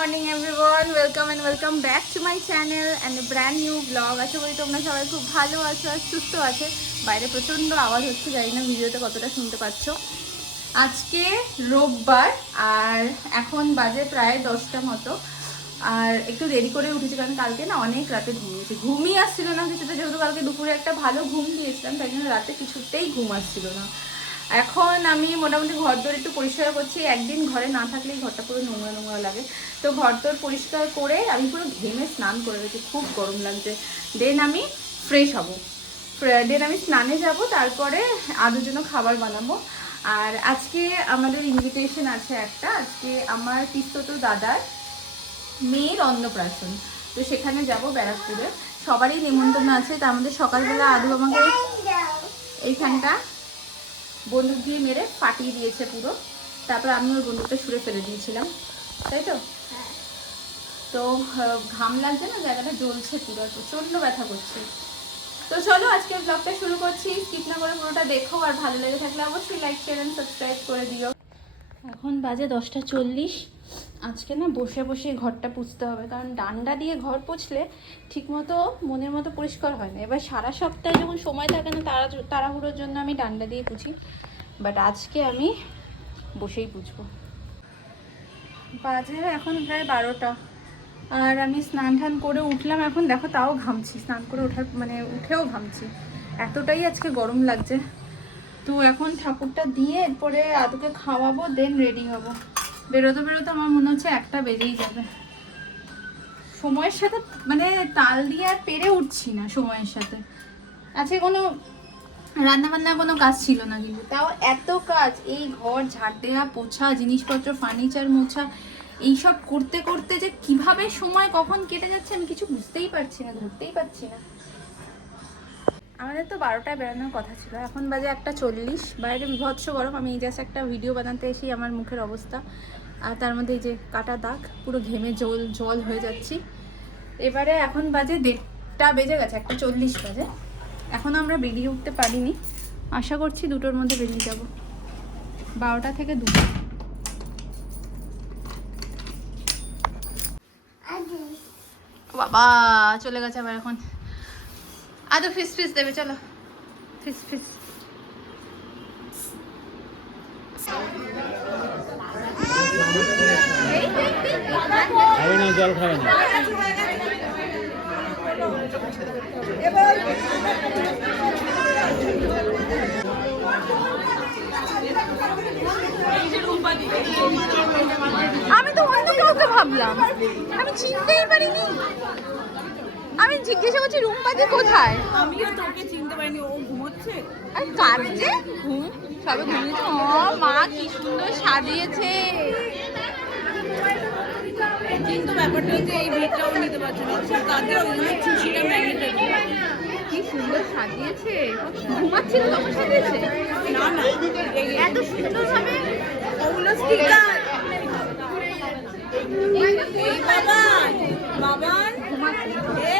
Morning everyone welcome and welcome back to my channel and brand new blog আশা করি তোমরা সবাই খুব ভালো আছো আর সুস্থ আছে। বাইরে প্রচণ্ড আওয়াজ হচ্ছে, জানি না ভিডিওতে কতটা শুনতে পাচ্ছ। আজকে রোববার, আর এখন বাজে প্রায় দশটা মতো। আর একটু দেরি করে উঠেছি, কারণ কালকে না অনেক রাতে ঘুমিয়েছি ঘুমই আসছিল না কিছুতে যেহেতু কালকে দুপুরে একটা ভালো ঘুম দিয়েছিলাম, তাই জন্য রাতে কিছুতেই ঘুম আসছিল না। এখন আমি মোটামুটি ঘর দর একটু পরিষ্কার করছি। একদিন ঘরে না থাকলেই ঘরটা পুরো নোংরা নোংরা লাগে। তো ঘর দর পরিষ্কার করে আমি পুরো ঘেমে স্নান করে গেছি খুব গরম লাগছে। দেন আমি ফ্রেশ হব। দেন আমি স্নানে যাব তারপরে আদুর জন্য খাবার বানাবো। আর আজকে আমাদের ইনভিটেশন আছে একটা। আজকে আমার পিস্তত দাদার মেয়ের অন্নপ্রাশন। তো সেখানে যাব ব্যারাকপুরে। সবারই নিমন্ত্রণ আছে তার মধ্যে সকালবেলা আদু আমাকে এইখানটা বন্দুক দিয়ে মেরে ফাটিয়ে দিয়েছে পুরো। তারপর আমি ওর বন্দুকটা ছুঁড়ে ফেলে দিয়েছিলাম। তাই তো? তো ঘাম লাগছে না? জায়গাটা জ্বলছে পুরো প্রচণ্ড ব্যথা করছে। তো চলো আজকে ব্লগটা শুরু করছি। স্কিপ না করে পুরোটা দেখো আর ভালো লেগে থাকলে অবশ্যই লাইক শেয়ার অ্যান্ড সাবস্ক্রাইব করে দিও। এখন বাজে দশটা চল্লিশ। আজকে না বসে বসে ঘরটা পুছতে হবে, কারণ ডান্ডা দিয়ে ঘর পুছলে ঠিকমতো মনের মতো পরিষ্কার হয় না। এবার সারা সপ্তাহে যখন সময় থাকে না, তারা তাড়াহুড়োর জন্য আমি ডান্ডা দিয়ে পুছি। বাট আজকে আমি বসেই পুছবো। বাজে এখন প্রায় বারোটা। আর আমি স্নান টান করে উঠলাম এখন। দেখো তাও ঘামছি, স্নান করে ওঠার মানে উঠেও ঘামছি। এতটাই আজকে গরম লাগছে। তো এখন ঠাকুরটা দিয়ে এরপরে আদুকে খাওয়াবো দেন রেডি হব। বেরোতে বেরোতে আমার মনে হচ্ছে একটা বেজেই যাবে। সময়ের সাথে মানে তাল দিয়ে আর পেরে উঠছি না সময়ের সাথে। আজকে কোনো রান্না বান্নার কোনো কাজ ছিল না কিন্তু। তাও এত কাজ, এই ঘর, ঝাড় দেওয়া পোছা, জিনিসপত্র, ফার্নিচার মোছা, এইসব করতে করতে যে কীভাবে সময় কখন কেটে যাচ্ছে আমি কিছু বুঝতেই পারছি না, ধরতেই পারছি না। আমাদের তো বারোটায় বেরোনোর কথা ছিল। এখন বাজে একটা চল্লিশ। বাইরে বিভৎস গরম। আমি এই জাস্ট একটা ভিডিও বানাতে এসেই আমার মুখের অবস্থা। আর তার মধ্যে এই যে কাটা দাগ পুরো ঘেমে জল জল হয়ে যাচ্ছি। এবারে এখন বাজে দেড়টা বেজে গেছে একটা চল্লিশ বাজে। এখনও আমরা বেরিয়ে উঠতে পারিনি। আশা করছি দুটোর মধ্যে বেরিয়ে যাব। বারোটা থেকে দুটো। বাবা চলে গেছে আবার এখন। আদৌ ফিস ফিস দেবে চলো। ফিস ফিস খাবে না জল খাবে না। আমি তো অন্য কাউকে ভাবলাম। আমি চিনতেই পারিনি। আমি জিজ্ঞাসা করছি রুম্পাদি কোথায়? আমিও তোকে চিনতে পারিনি ও ঘুমোচ্ছে। আর কাঁদছে? ঘুম? সবে ঘুমিয়েছে? ও মা কি সুন্দর সাজিয়েছে। কিন্তু ব্যাপারটা হচ্ছে এই ভিড়টাও নিতে পারছে না। সে কাঁদে ওই জন্য খুশিটা ম্যাগনেট কি সুন্দর সাজিয়েছে। ঘুমাচ্ছিল তখন সাজিয়েছে? না না। এত সুন্দর ভাবে ওগুলো স্টিকার এই বাবান বাবান এই এই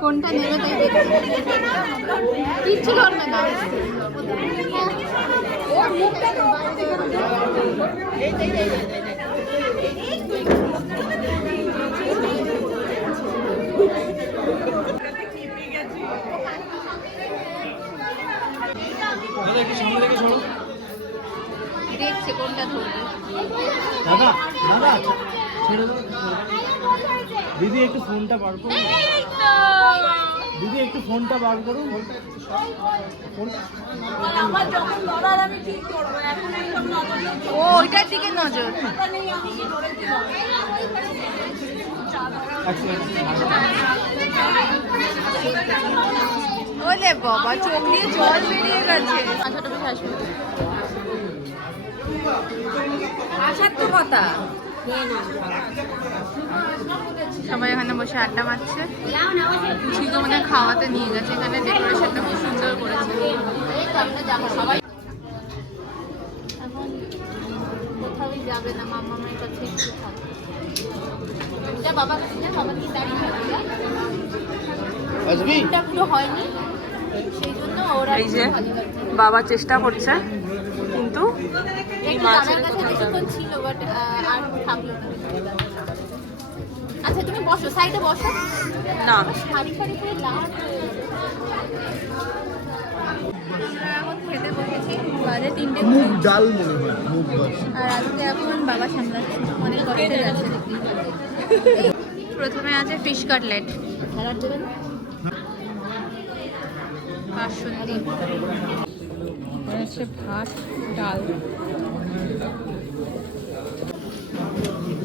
কোনটা নেবে তাই কিচ্ছু না। শোনো দেখছে কোনটা ধরবে। দাদা দাদা ছেড়ে দাও। দিদি, একটু ফোনটা বার করুন। দিদি, একটু ফোনটা বার করুন। ও, ওইটার দিকে নজর। ওলে বাবা, চোখ দিয়ে জল বেরিয়ে গেছে। আসার তো কথা। সবাই এখানে বসে আড্ডা মারছে। পুচিকে মানে খাওয়াতে নিয়ে গেছে এখানে ডেকোরেশনটা খুব সুন্দর করেছে। সবাই এখন কোথাওই যাবে না কাছে একটু বাবা কি দাঁড়িয়ে। পুরো হয়নি সেই জন্য ওরা এই যে। বাবা চেষ্টা করছে কিন্তু বেশিক্ষণ ছিল বাট আর থাকল না। আচ্ছা তুমি বসো সাইডে বসো। না। সারি সারি করে লাল মুগ ডাল মনে হয় মুগ আর আজকে এখন বাবা সামলাচ্ছে অনেক কষ্টে যাচ্ছে প্রথমে আছে ফিশ কাটলেট বাসন্তী। আছে ভাত ডাল।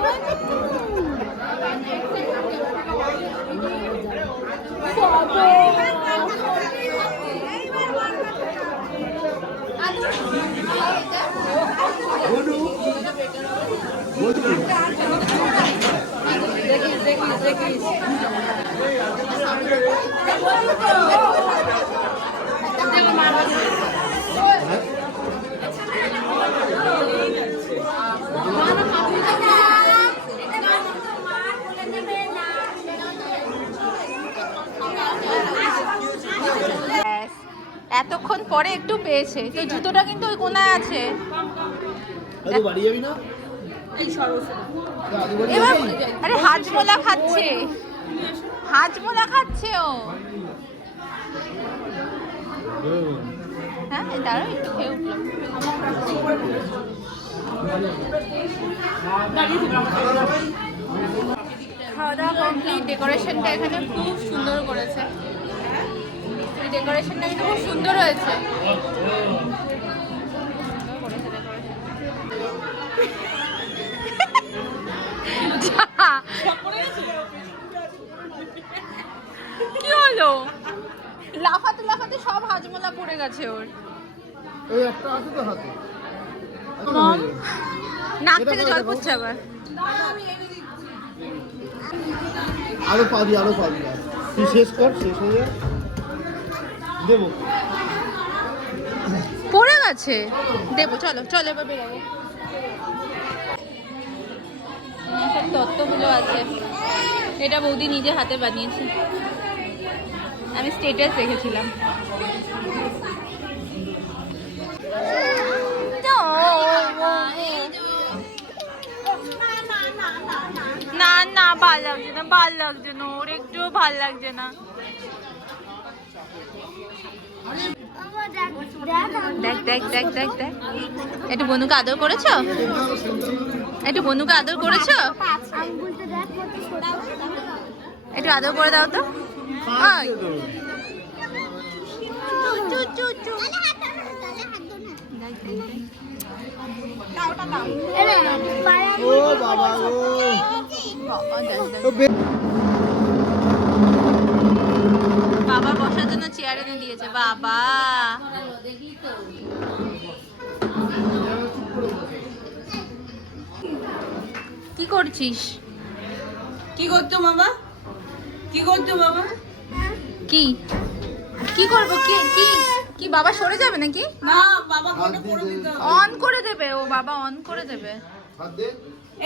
চাটনি পাবো ব্যাস। এতক্ষণ পরে একটু পেয়েছে। তো জুতোটা কিন্তু ওই কোনায় আছে। আরে বাড়ি যাবি না? এই সরস আরে এবার আরে হাজমোলা খাচ্ছে। হাজমোলা খাচ্ছে ও। হ্যাঁ দাঁড়াও একটু খেয়ে উঠলাম। খাওয়া দাওয়া কমপ্লিট ডেকোরেশনটা এখানে খুব সুন্দর করেছে। ডেকোরেশনটা কিন্তু খুব সুন্দর হয়েছে। কি হলো? লাফাতে লাফাতে সব হাজমোলা পড়ে গেছে ওর। এই একটা আছে তো হাতে। নাক থেকে জল পড়ছে আবার। আরও পাবি আরও পাবি। তুই শেষ কর শেষ হয়ে যা দেবো পড়ে গেছে দেবো চলো চলো এবার বেরোবো সব তত্ত্বগুলো আছে এটা বৌদি নিজে হাতে বানিয়েছে আমি স্টেটাস রেখেছিলাম না না ভালো লাগছে না ভালো লাগছে না ওর একটুও ভালো লাগছে না দেখ দেখ দেখ দেখ দেখ। একটু বনুকে আদর করেছ? একটু বনুকে আদর করেছ? একটু আদর করে দাও তো। ও বাবা ও বাবা, দেখ, দেখ। ও বে- বাবার বসার জন্য চেয়ার এনে দিয়েছে বাবা। কি করছিস? কি করছ মামা? কি করছ মামা? কি? কি করব? কি কি কি বাবা সরে যাবে নাকি? না বাবা করে দিতে হবে। অন করে দেবে ও বাবা অন করে দেবে।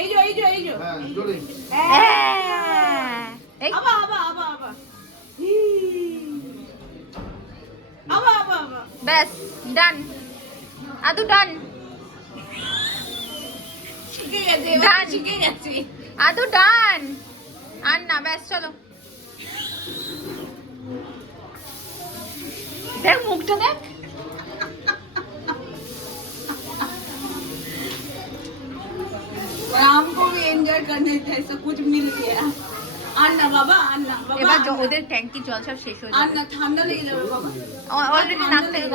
এই যে এই যে এই যে। হ্যাঁ জোরে হ্যাঁ। আবা আবা আবা আবা ব্যাস ডান আদু ডান শিখে গেছে ডান। এবার শিখে গেছে আদু ডান আর না ব্যাস চলো দেখ মুখটা দেখ রাম খুব এনজয় करने जैसा कुछ मिल गया এবার ওদের জল সব শেষ হয়ে যাবে। থেকে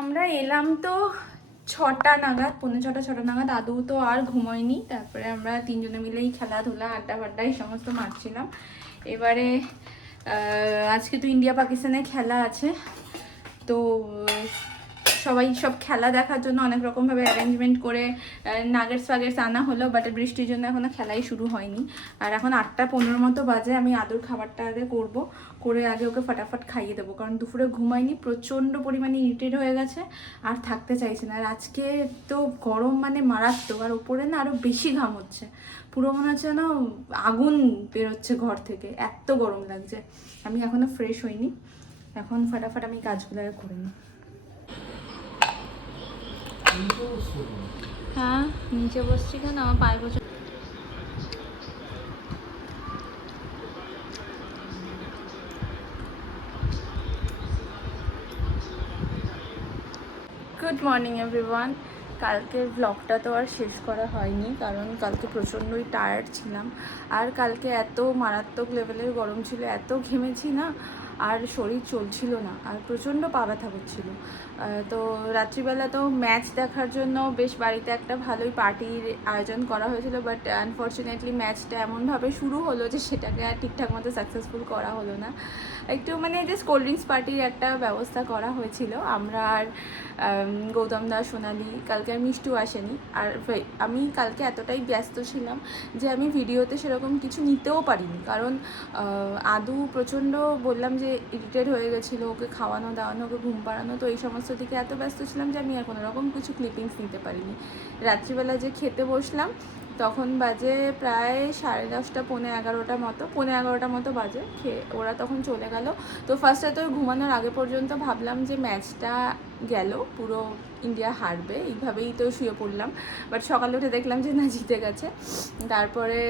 আমরা এলাম তো ছটা নাগাদ পনেরো ছটা ছটা নাগাদ। আদৌ তো আর ঘুমোয়নি। তারপরে আমরা তিনজনে মিলেই খেলাধুলা আড্ডা ফাড্ডা এই সমস্ত মারছিলাম। এবারে আজকে তো ইন্ডিয়া পাকিস্তানের খেলা আছে। তো সবাই সব খেলা দেখার জন্য অনেক রকমভাবে অ্যারেঞ্জমেন্ট করে নাগেটস ফাগেটস আনা হলো বাট বৃষ্টির জন্য এখনও খেলাই শুরু হয়নি। আর এখন আটটা পনেরো মতো বাজে, আমি আদুর খাবারটা আগে করব, করে আগে ওকে ফটাফট খাইয়ে দেবো। কারণ দুপুরে ঘুমাইনি, প্রচণ্ড পরিমাণে ইরিটেট হয়ে গেছে, আর থাকতে চাইছে না। আর আজকে তো গরম মানে মারাত্মক, আর ওপরে না আরও বেশি ঘাম হচ্ছে। পুরো মনে হচ্ছে যেন আগুন বেরোচ্ছে ঘর থেকে। এত গরম লাগছে। আমি এখনও ফ্রেশ হইনি। এখন ফটাফট আমি কাজগুলো করে নিই। হ্যাঁ নিচে বসছি কেন? আমার পায়ে বসে গুড মর্নিং এভরিওয়ান কালকের ব্লগটা তো আর শেষ করা হয়নি, কারণ কালকে প্রচণ্ডই টায়ার্ড ছিলাম। আর কালকে এত মারাত্মক লেভেলের গরম ছিল, এত ঘেমেছি না আর শরীর চলছিল না, আর প্রচণ্ড পা ব্যথা করছিল। তো রাত্রিবেলা তো ম্যাচ দেখার জন্য বেশ বাড়িতে একটা ভালোই পার্টির আয়োজন করা হয়েছিল বাট আনফর্চুনেটলি ম্যাচটা এমনভাবে শুরু হলো যে সেটাকে আর ঠিকঠাক মতো সাকসেসফুল করা হলো না। একটু মানে জাস্ট কোল্ড ড্রিঙ্কস পার্টির একটা ব্যবস্থা করা হয়েছিল। আমরা আর গৌতম দাস, সোনালি, কালকে আর মিষ্টু আসেনি। আর আমি কালকে এতটাই ব্যস্ত ছিলাম যে আমি ভিডিওতে সেরকম কিছু নিতেও পারিনি। কারণ আদু প্রচণ্ড বললাম যে ইরিটেড হয়ে গেছিল, ওকে খাওয়ানো, দাওয়ানো, ওকে ঘুম পাড়ানো, তো এই সমস্ত দিকে এত ব্যস্ত ছিলাম যে আমি আর কোনো রকম কিছু ক্লিপিংস নিতে পারিনি। রাত্রিবেলা যে খেতে বসলাম তখন বাজে প্রায় সাড়ে দশটা, পৌনে এগারোটা মতো, পৌনে এগারোটা মতো বাজে। খেয়ে ওরা তখন চলে গেল। তো ফার্স্টে তো ঘুমানোর আগে পর্যন্ত ভাবলাম যে ম্যাচটা গেল, পুরো ইন্ডিয়া হারবে, এইভাবেই তো শুয়ে পড়লাম। বাট সকালে উঠে দেখলাম যে না, জিতে গেছে। তারপরে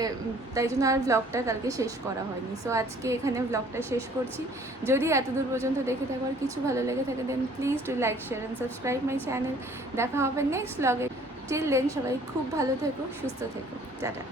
তাই জন্য আর ব্লগটা কালকে শেষ করা হয়নি। সো আজকে এখানে ব্লগটা শেষ করছি। যদি এত দূর পর্যন্ত দেখে থাকো আর কিছু ভালো লেগে থাকে then please to like share and subscribe my channel দেখা হবে নেক্সট ব্লগে টিল দেন সবাই খুব ভালো থেকো সুস্থ থেকো। টাটা।